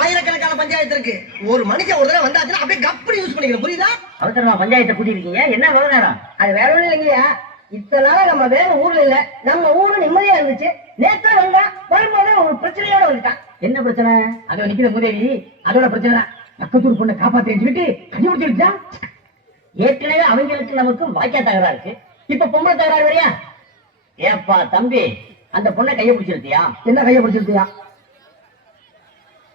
ஆயிரக்கணக்கான பஞ்சாயத்து இருக்கு. ஒரு மனுஷன் ஒரு தடவை வந்தாச்சுன்னா அப்படியே கப்படி யூஸ் பண்ணிக்கிறேன். புரியுதா? அவசரமா பஞ்சாயத்தை கூட்டி இருக்கீங்க, என்ன விவகாரம்? அது வேற ஒண்ணும் இல்லைங்கய்யா. இத்தனை நாளா நம்ம வேற ஊர்ல இல்ல, நம்ம ஊரு நிம்மதியா இருந்துச்சு. நேத்தா வந்தா வரும்போது ஒரு பிரச்சனையோட வந்துட்டான். என்ன பிரச்சனை? அதோ நிக்கிற மூதேவி, அதோட பிரச்சனை தான். பக்கத்தூர் பொண்ணை காப்பாத்தி சொல்லிட்டு கண்டுபிடிச்சிருச்சா? ஏற்கனவே அவங்களுக்கு நமக்கும் வாய்க்கா தகரா இருக்கு, இப்ப பொம்பளை தகராறு வரையா? ஏப்பா தம்பி, அந்த பொண்ணை கைய பிடிச்சிருத்தியா? என்ன கைய பிடிச்சிருத்தியா?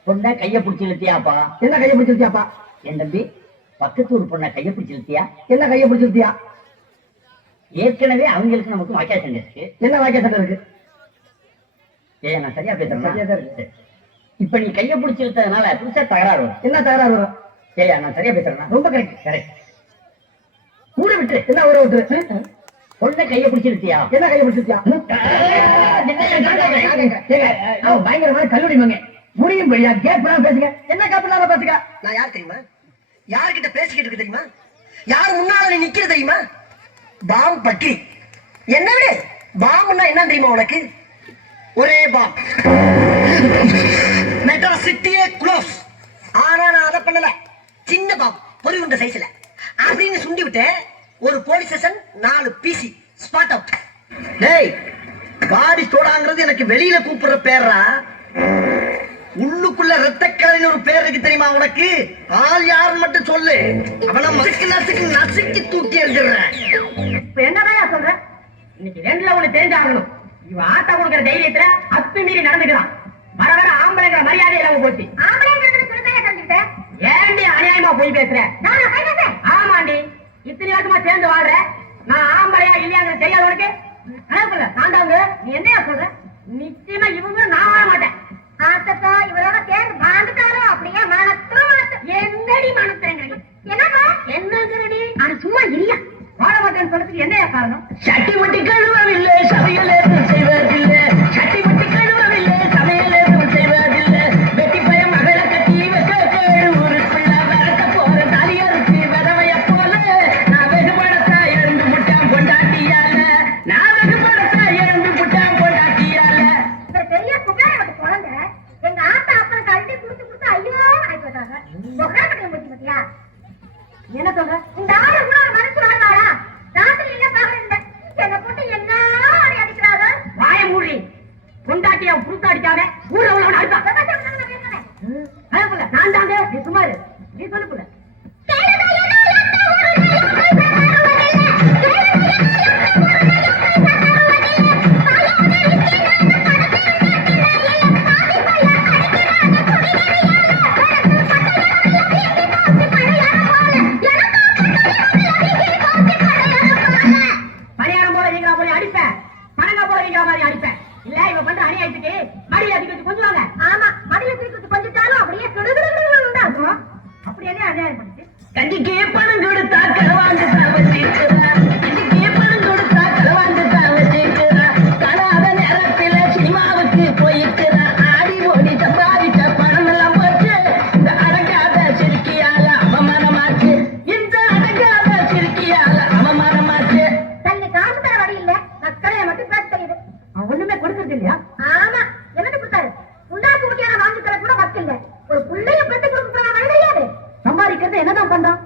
பொண்ணை கைய பிடிச்சிருத்தியாப்பா? என்ன கைய பிடிச்சிருத்தியாப்பா? என் தம்பி, பக்கத்தூர் பொண்ணை கைய பிடிச்சிருத்தியா? என்ன கைய பிடிச்சிருத்தியா? ஏற்கனவே அவங்களுக்கு நமக்கு வாய்க்கா சண்டை இருக்கு. என்ன வாய்க்கா சண்டை இருக்கு? நான் சரியா பேசுறேன். சரியா தான் இருக்கு. இப்ப நீ கைய பிடிச்சிருத்ததுனால புதுசா தகராறு வரும். என்ன தகராறு வரும்? நான் சரியா பேசுறேன். ரொம்ப கரெக்ட். கரெக்ட். ஊரை விட்டு என்ன ஊரை விட்டு? பொண்ணை கைய பிடிச்சிருத்தியா? என்ன கைய பிடிச்சிருத்தியா? பயங்கரமான கல்லூரி மங்க முடியும் பையா, கேட்பா பேசுங்க. என்ன காப்பிடாத பாத்துக்க. நான் யார் தெரியுமா? யார்கிட்ட பேசிக்கிட்டு இருக்கு தெரியுமா? யார் முன்னால நீ நிக்கிற தெரியுமா? பாம் பட்டி. என்ன விட பாம்னா என்ன தெரியுமா உனக்கு? ஒரே பாம். மெட்ராஸ் சிட்டியே க்ளோஸ். ஆனா நான் அதை பண்ணல. சின்ன பாம், பொறி உண்ட சைஸ்ல அப்படின்னு சுண்டி விட்டேன். ஒரு police station, 4 PC spot out. டேய், பாடி ஸ்டோடாங்கிறது எனக்கு வெளியில கூப்பிடுற பேரா? உள்ளுக்குள்ள ரத்தக்காரின்னு ஒரு பேர் இருக்கு தெரியுமா உனக்கு? ஆள் யாருன்னு மட்டும் சொல்லு, அவனை மசுக்கு நசுக்கு நசுக்கி தூக்கி எழுதுறேன். இப்ப என்னதான் சொல்ற? இன்னைக்கு 2ல ஒண்ணு தெரிஞ்சாகணும். இவன் ஆட்டா கொடுக்கிற தைரியத்துல அத்துமீறி நடந்துக்கிறான். வர வர ஆம்பளைங்கிற மரியாதை இல்லாம போச்சு. ஏண்டி அநியாயமா போய் பேசுற? ஆமாண்டி, இத்தனை வருஷமா சேர்ந்து வாழ்ற. நான் ஆம்பளையா இல்லையாங்கிறது தெரியாது உனக்கு? தாண்டாங்க, நீ என்னையா சொல்ற? நிச்சயமா இவங்க நான் வாழ மாட்டேன். ஆத்தா இவரோட சேர்ந்து வாழ்ந்துட்டாலும் அப்படியே என்னடி மனத்துறங்கடி? என்னமா என்னங்கடி? அது சும்மா இல்ல, வாழ மாட்டேன்னு சொல்றதுக்கு என்னையா காரணம்? சட்டி மட்டி கழுவவில்லை, சமையல் செய்வதில்லை. சட்டி மட்டி கழுவவில்லை, சமையல் செய்வதில்லை. வெட்டி பய மகளை கட்டி வைக்க ஒரு பிள்ளை வரக்க போற தலையறுத்து விதவைய போல நான் வெகு படத்தா எழுந்து முட்டான் பொண்டாட்டியால. நான் வெகு படத்தா எழுந்து முட்டான் பொண்டாட்டியால. பெரிய குகார குழந்தை எங்க ஆத்தா அப்பனுக்கு அள்ளி குடுத்து குடுத்து ஐயோ ஆயிட்டாங்க. என்ன சொல்ற? இந்த ஆளு கூட மனசு வாழ்வாரா? ராத்திரி இல்ல பகல் இல்ல, என்ன போட்டு என்ன அடிக்கிறாங்க. வாய மூடி, பொண்டாட்டியா புதுசா அடிக்காம ஊர உள்ளவன அடிப்பா. நான் தாங்க, நீ சும்மா இரு. நீ சொல்லு புள்ள. பணியாரம் போல நீங்களா போல அடிப்பேன், பணங்க போல நீங்களா மாதிரி அடிப்பேன். இல்ல இவன் பண்ற அநியாயத்துக்கு மடியில அதிக வச்சு கொஞ்சுவாங்க. ஆமா, மடியில தூக்கி கொஞ்சிட்டாலும் அப்படியே கிடுகிடுகிடுன்னு அப்படி என்ன அநியாயம் பண்ணுச்சு? கண்டிக்கே பணம் கொடுத்தா கலவாண்டு வச்சிருக்கிறா. கண்டிக்கே பணம் கொடுத்தா கலவாண்டு வச்சிருக்கிறா. கலாத நேரத்துல சினிமாவுக்கு போயிருக்கிறா. ஆடி ஓடி சம்பாதிச்ச பணம் எல்லாம் போச்சு. இந்த அடங்காத சிறுக்கியால அவமானமாச்சு. இந்த அடங்காத சிறுக்கியால அவமானமாச்சு. தனக்கு காசு தர வழி இல்ல, மக்களை மட்டும் பேச தெரியுது. ஒண்ணுமே கொடுக்கறது இல்லையா? ஆமா, என்னது கொடுத்தாரு? உண்டாக்கு முட்டியான வாங்கி தர கூட வக்கு இல்ல. ஒரு புள்ளைய பெத்து கொடுக்க வழி கிடையாது. சம்பாதிக்கிறது என்னதான் பண்றோம்?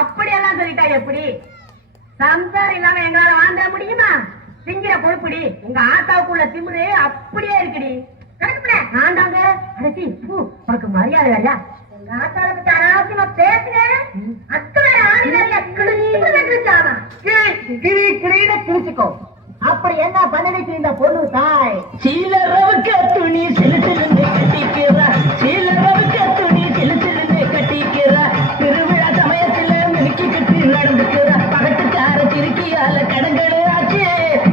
அப்படியெல்லாம் சொல்லிட்டா எப்படி? சம்சாரம் இல்லாம எங்களால வாழ்ந்துட முடியுமா? திங்கிற பொறுப்புடி, உங்க ஆத்தாவுக்குள்ள திமிரு அப்படியே இருக்குடி. ஆண்டாங்க அடச்சி உனக்கு மரியாதை வேலையா? எங்க ஆத்தால பத்தி அனாவசியமா பேசுறேன். அக்கறை ஆணி வேலையா கிழிச்சாமா கிளி கிளின்னு கிழிச்சுக்கோ. அப்படி என்ன பண்ண வைக்கிறீங்க பொண்ணு தாய்? சீலரவுக்கு துணி சிலு சிலுன்னு கட்டிக்கிறா. சீலரவுக்கு துணி சிலு சிலுன்னு கட்டிக்கிறா. திருவிழா சமயத்துல மினுக்கி கட்டி நடந்துக்கிறா. பகட்டுக்கார திருக்கியால கடன்களே ஆச்சு.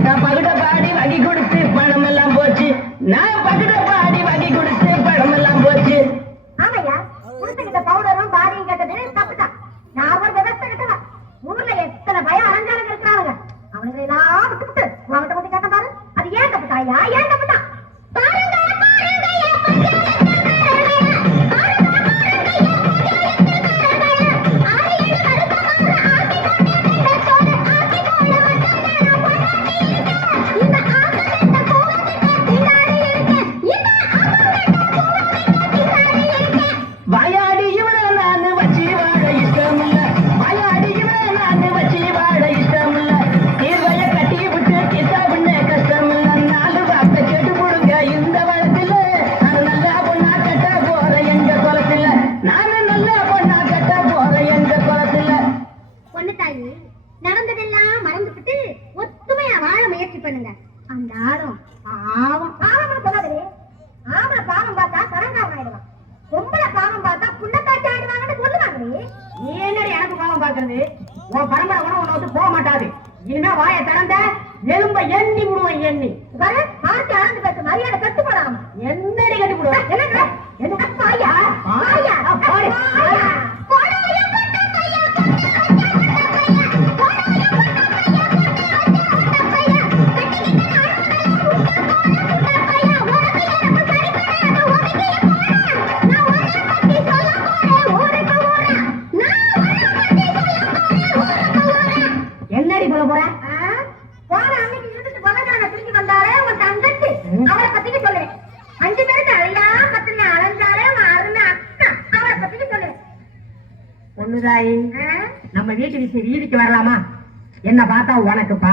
நான் பகுட பாடி வகி கொடுத்து பணம் எல்லாம் போச்சு. நான் பகுட பாடி வகி கொடுத்து பணம் எல்லாம் போச்சு. ஆமையா, புருஷங்கிட்ட பவுடரும் பாடியும் கேட்டது தப்புதான். நான் ஒரு விவசாய கிட்டவா. ஊர்ல எத்தனை பயம் அலங்காரம் இருக்கிறாங்க. அவனுங்களை எல்லாம் விட்டுவிட்டு உங்ககிட்ட வந்து கேட்ட பாரு. அது ஏன் தப்பு தாயா? ஏன் தப்புதான்? முழுதாயி நம்ம வீட்டு விஷயம் வீதிக்கு வரலாமா? என்ன பார்த்தா உனக்கு